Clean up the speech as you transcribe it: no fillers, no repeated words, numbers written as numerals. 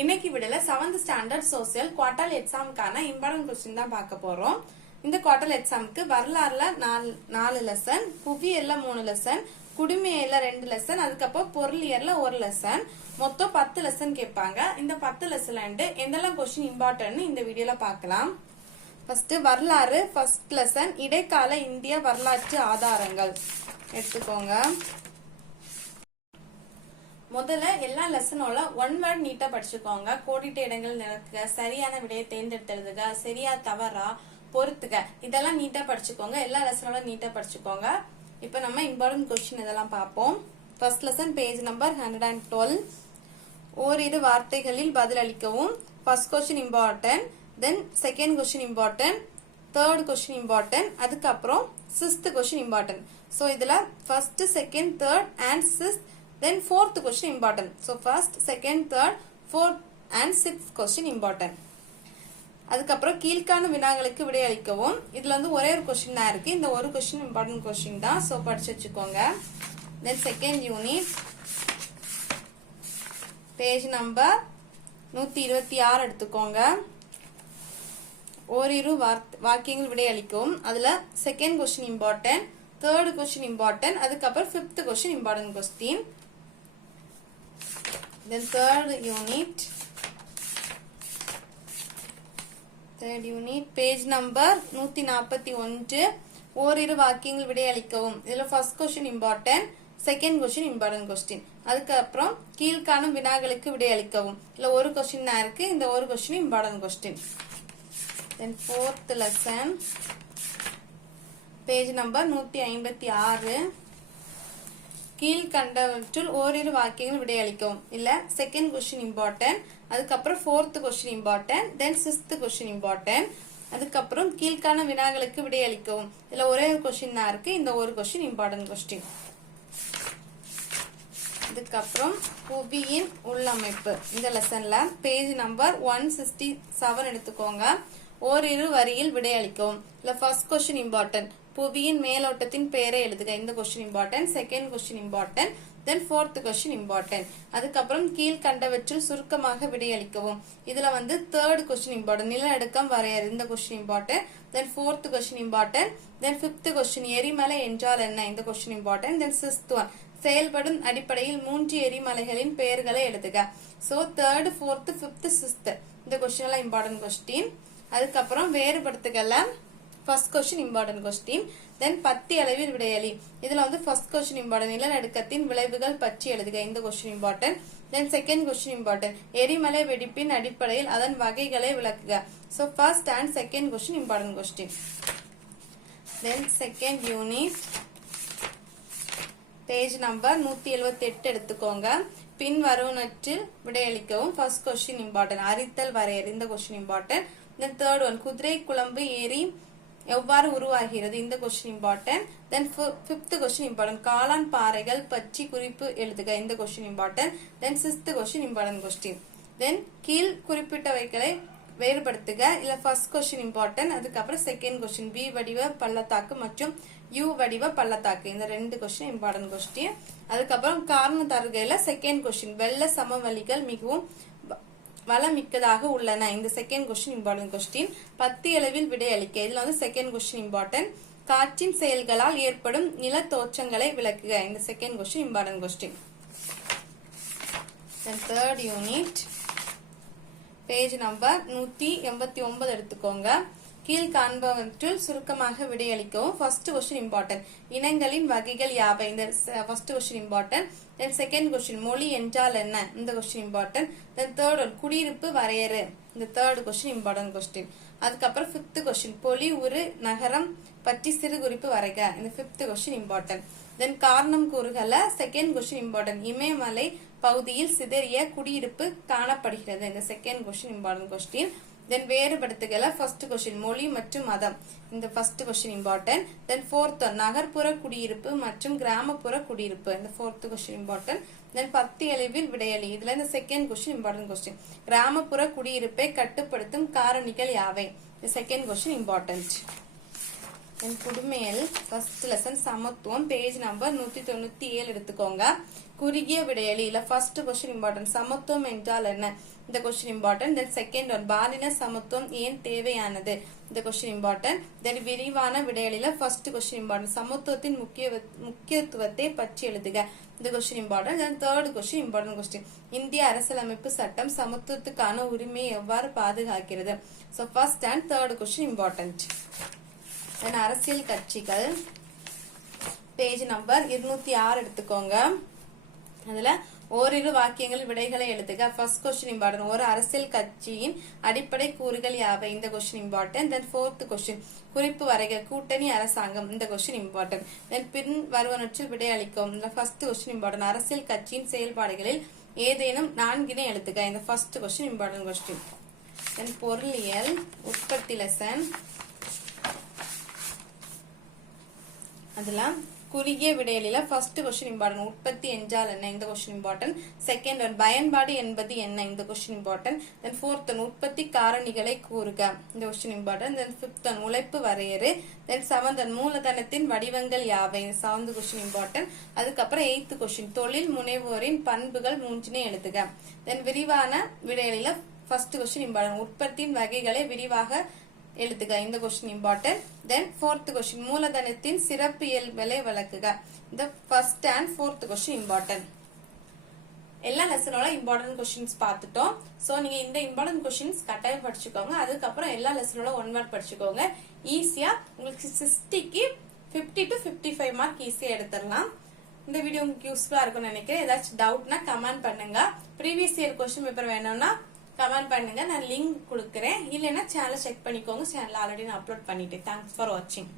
இன்னைக்கு விடல 7th standard social quarter எக்ஸாமுக்கான இம்பார்ட்டன்ட் கொஸ்டின் தான் பார்க்க போறோம். இந்த குவார்டர் எக்ஸாமுக்கு வரலாறுல 4 லெசன், புவியியல்ல 3 லெசன், குடிமையியல்ல 2 லெசன், அதுக்கப்புறம் பொருளியல்ல 1 லெசன், மொத்தம் 10 லெசன் கேட்பாங்க. இந்த 10 லெசன்ல எந்தெல்லாம் கொஸ்டின் இம்பார்ட்டன்ட் இந்த வீடியோல பார்க்கலாம். ஃபர்ஸ்ட் வரலாறு ஃபர்ஸ்ட் லெசன், இடைக்கால இந்திய வரலாற்று ஆதாரங்கள் எடுத்துக்கோங்க. முதல்ல எல்லா லெசனோட 1 வேர்ட் நீட்டா படிச்சுக்கோங்க. கோடிட்ட இடங்கள் நிரப்புக, சரியான விடையை தேர்ந்தெடுத்து எழுதுக, சரியா தவறா பொறுத்துக, இதெல்லாம் நீட்டா படிச்சுக்கோங்க. எல்லா லெசனோட நீட்டா படிச்சுக்கோங்க. இப்ப நம்ம இம்பார்ட்டன்ட் கொஸ்டின் இதெல்லாம் பார்ப்போம். First lesson page number 112. ஓரிரு வார்த்தைகளில் பதில் அளிக்கவும். First question important, then second question important, third question important, அதுக்கப்புறம் 6th கொஸ்டின் இம்பார்ட்டன்ட். ஸோ இதுல first, second, third and 6th, then 4th question important. So first, second, third, fourth and 6th question important. அதுக்கப்புறம் கீழ்காணும் வினாக்களுக்கு விடை அளிக்கவும். இதுல ஒரே ஒரு கொஸ்டின் தான் இருக்கு. இந்த ஒரு கொஸ்டின் இம்பார்ட்டன்ட் கொஸ்டின் தான். சோ படிச்சு வச்சுக்கோங்க. தென் செகண்ட் யூனிட் பேஜ் நம்பர் 126 எடுத்துக்கோங்க. ஓரிரு வாக்கியங்கள் விடை அளிக்கவும். அதுல second question important, third question important, அதுக்கப்புறம் 5th question important question. Then third unit page number 141. ஓரிரு வாக்கியங்கள் விடை அளிக்கவும். இதுல first question important, second question important question, அதுக்கப்புறம் கீழ்காணும் வினாக்களுக்கு விடை அளிக்கவும். இதுல ஒரு கொஸ்டின் தான் இருக்கு. இந்த ஒரு question important question. Then fourth lesson page number 156. கீழ்கண்டவற்றுள் ஓரிரு வாக்கியங்கள் விடை அளிக்கவும். இல்ல செகண்ட் கொஸ்டின் இம்பார்ட்டன்ட், அதுக்கப்புறம் 4th question important, then 6th question important, அதுக்கப்புறம் கீழ்கான வினாக்களுக்கு விடை அளிக்கவும். இதுல ஒரே ஒரு கொஸ்டின் தான் இருக்கு. இந்த ஒரு கொஸ்டின் இம்பார்ட்டன்ட் கொஸ்டின். இதுக்கப்புறம் புவியின் உள்ளமைப்பு. இந்த லெசன்ல பேஜ் நம்பர் 167 எடுத்துக்கோங்க. ஓரிரு வரியில் விடை அளிக்கவும். இல்ல ஃபர்ஸ்ட் கொஸ்டின் இம்பார்ட்டன்ட், புவியின் மேலோட்டத்தின் பெயரை எழுதுக. இந்த question important. Second question important, then 4th question important. அதுக்கப்புறம் கீழ்கண்டவற்றில் சுருக்கமாக விடை அளிக்கவும். இதுல தேர்ட் கொஸ்டின் இம்பார்ட்டன்ட், நிலநடுக்கம் வரையறு. இந்த question important. Then 4th question important, then 5th question எரிமலை என்றால் என்ன. இந்த question important. Then 6th one செயல்படும் அடிப்படையில் 3 எரிமலைகளின் பெயர்களை எழுதுக. So third, 4th, 5th, 6th இந்த கொஸ்டின் எல்லாம் இம்பார்ட்டன்ட் கொஸ்டின். அதுக்கப்புறம் வேறுபடுத்துகள்ல ஃபர்ஸ்ட் கொஸ்டின் இம்பார்ட்டன்ட் கொஸ்டின். தென் பத்தி அளவில் விடையளி. இதுல ஃபர்ஸ்ட் கொஸ்டின் இம்பார்ட்டன்ட், நிலநடுக்கத்தின் விளைவுகள் பற்றி எழுதுக. இந்த question important. Then second question important, எரிமலை வெடிப்பின் அடிப்படையில் அதன் வகைகளை விளக்குக. So first and second question important question. Then second unit page number 178 எடுத்துக்கோங்க. பின் வருவனற்றில் விடையளிக்கவும். ஃபர்ஸ்ட் கொஸ்டின் இம்பார்ட்டன்ட், அறித்தல் வரையறு. இந்த question important. Then third one, குதிரை குழம்பு ஏரி எவ்வாறு உருவாகிறது. இந்த question important. Then 5th question important, காளான் பாறைகள் பற்றி குறிப்பு எழுதுக. இந்த question important. Then 6th question important question. தென் கீழ் குறிப்பிட்டவைகளை வேறுபடுத்துக. இல்ல ஃபர்ஸ்ட் கொஸ்டின் இம்பார்ட்டன்ட், அதுக்கப்புறம் செகண்ட் கொஸ்டின் பி வடிவ பள்ளத்தாக்கு மற்றும் யூ வடிவ பள்ளத்தாக்கு. இந்த 2 கொஸ்டின் இம்பார்ட்டன்ட் கொஸ்டின். அதுக்கப்புறம் காரணம் தருகையில செகண்ட் கொஸ்டின், வெள்ள சமவெளிகள் மிகவும் வளமிக்கதாக உள்ளன. இந்த செகண்ட் கொஸ்டின் இம்பார்ட்டன்ட் கொஸ்டின். பத்தி அளவில் விடை அளிக்க. இதுல செகண்ட் கொஸ்டின் இம்பார்ட்டன்ட், காற்றின் செயல்களால் ஏற்படும் நில தோற்றங்களை விளக்குக. இந்த second question important question. Third unit page number 189 எடுத்துக்கோங்க. கீழ் காண்பவற்றுள் சுருக்கமாக விடை அளிக்கவும். ஃபர்ஸ்ட் கொஸ்டின் இம்பார்ட்டன்ட், இனங்களின் வகைகள் யாவை. இந்த first question important. Then second question, மொழி என்றால் என்ன. இந்த question important. Then third one, குடியிருப்பு வரையறு. இந்த தேர்ட் கொஸ்டின் இம்பார்ட்டன்ட் கொஸ்டின். அதுக்கப்புறம் 5th கொஸ்டின், பொலி ஒரு நகரம் பற்றி சிறு குறிப்பு வரைக. இந்த 5th கொஸ்டின் இம்பார்ட்டன்ட். தென் காரணம் கூறுகல. செகண்ட் கொஸ்டின் இம்பார்ட்டன்ட், இமயமலை பகுதியில் சிதறிய குடியிருப்பு காணப்படுகிறது. இந்த செகண்ட் கொஸ்டின் இம்பார்ட்டன்ட் கொஸ்டின். தென் வேறுபடுத்துகல. ஃபர்ஸ்ட் கொஸ்டின், மொழி மற்றும் மதம். இந்த first question important. Then 4th நகர்ப்புற குடியிருப்பு மற்றும் கிராமப்புற குடியிருப்பு. இந்த 4th கொஸ்டின் இம்பார்ட்டன்ட். தென் பத்தி அளவில் விடையளி. இதுல இந்த செகண்ட் கொஸ்டின் இம்பார்ட்டன்ட் கொஸ்டின், கிராமப்புற குடியிருப்பை கட்டுப்படுத்தும் காரணிகள் யாவை. இந்த செகண்ட் கொஸ்டின் இம்பார்ட்டன்ட். என் குடுமையில் ஃபர்ஸ்ட் லெசன் சமத்துவம் பேஜ் நம்பர் 197 எடுத்துக்கோங்க. குறுகிய விடையளி இல்ல ஃபர்ஸ்ட் கொஸ்டின் இம்பார்ட்டன்ட். சமத்துவம் என்றால் என்ன? இந்த question important. Then second one பாலின சமத்துவம் ஏன் தேவையானது? இந்த கொஸ்டின் இம்பார்ட்டன்ட். தென் விரிவான விடையளில ஃபர்ஸ்ட் கொஸ்டின் இம்பார்ட்டன்ட். சமத்துவத்தின் முக்கியத்துவத்தை பற்றி எழுதுக. இந்த question important. Then third question important question. இந்திய அரசியலமைப்பு சட்டம் சமத்துவத்துக்கான உரிமையை எவ்வாறு பாதுகாக்கிறது? So first and third question important. Then அரசியல் கட்சிகள் பேஜ் நம்பர் 206 எடுத்துக்கோங்க. அதுல ஓரிரு வாக்கியங்கள் விடைகளை எழுதுக. First question important. ஒரு அரசியல் கட்சியின் அடிப்படை கூறுகள் யாவை? இந்த கொஸ்டின் இம்பார்ட்டன்ட். தென் ஃபோர்த் கொஸ்டின் குறிப்பு வரைக. கூட்டணி அரசாங்கம். இந்த கொஸ்டின் இம்பார்ட்டன்ட். தென் பின் வருவனவற்றில் விடை அளிக்கும். இந்த ஃபர்ஸ்ட் கொஸ்டின் இம்பார்ட்டன்ட். அரசியல் கட்சியின் செயல்பாடுகளில் ஏதேனும் 4 எழுதுக. இந்த ஃபர்ஸ்ட் கொஸ்டின் இம்பார்ட்டன்ட் கொஸ்டின். தென் பொருளியல் உற்பத்தி லெசன். அதுல குறுகிய விடையளில ஃபர்ஸ்ட் கொஸ்டின் இம்பார்ட்டன்ட். உற்பத்தி என்றால் என்ன? இந்த கொஸ்டின் இம்பார்ட்டன்ட். செகண்ட் ஒன் பயன்பாடு என்பது என்ன? இந்த கொஸ்டின் இம்பார்ட்டன்ட். தென் ஃபோர்த் ஒன் உற்பத்தி காரணிகளை கூறுக. இந்த question important. Then fifth one உழைப்பு வரையறு. தென் செவன்த் ஒன் மூலதனத்தின் வடிவங்கள் யாவை? Seventh question important. அதுக்கப்புறம் எய்த் கொஸ்டின் தொழில் முனைவோரின் பண்புகள் 3 எழுதுக. தென் விரிவான விடையளில ஃபர்ஸ்ட் கொஸ்டின் இம்பார்ட்டன்ட். உற்பத்தியின் வகைகளை விரிவாக எழுதுக. இந்த கொஸ்டின் இம்பார்ட்டன்ட். தென் ஃபோர்த் கொஸ்டின் மூலதனத்தின் சிறப்பு இயல்புகளை விளக்குக. இந்த first and fourth question important. எல்லா லெசனோட இம்பார்ட்டன்ட் கொஸ்டின்ஸ் பார்த்துட்டோம். சோ நீங்க இந்த இம்பார்ட்டன்ட் கொஸ்டின்ஸ் கட்டாயம் படிச்சுக்கோங்க. அதுக்கப்புறம் எல்லா லெசனோட 1 வேர்ட் படிச்சுக்கோங்க. ஈஸியா உங்களுக்கு 60க்கு 50 to 55 மார்க் ஈஸியா எடுத்துடலாம். இந்த வீடியோ உங்களுக்கு யூஸ்ஃபுல்லா இருக்கும்னு நினைக்கிறேன். ஏதாச்சும் டவுட்னா கமெண்ட் பண்ணுங்க. ப்ரீவியஸ் இயர் கொஸ்டின் பேப்பர் வேணும்னா கமெண்ட் பண்ணுங்க. நான் லிங்க் கொடுக்குறேன். இல்லைன்னா சேனலை செக் பண்ணிக்கோங்க. சேனல் ஆல்ரெடி நான் அப்லோட் பண்ணிட்டேன். தேங்க்ஸ் ஃபார் வாட்சிங்.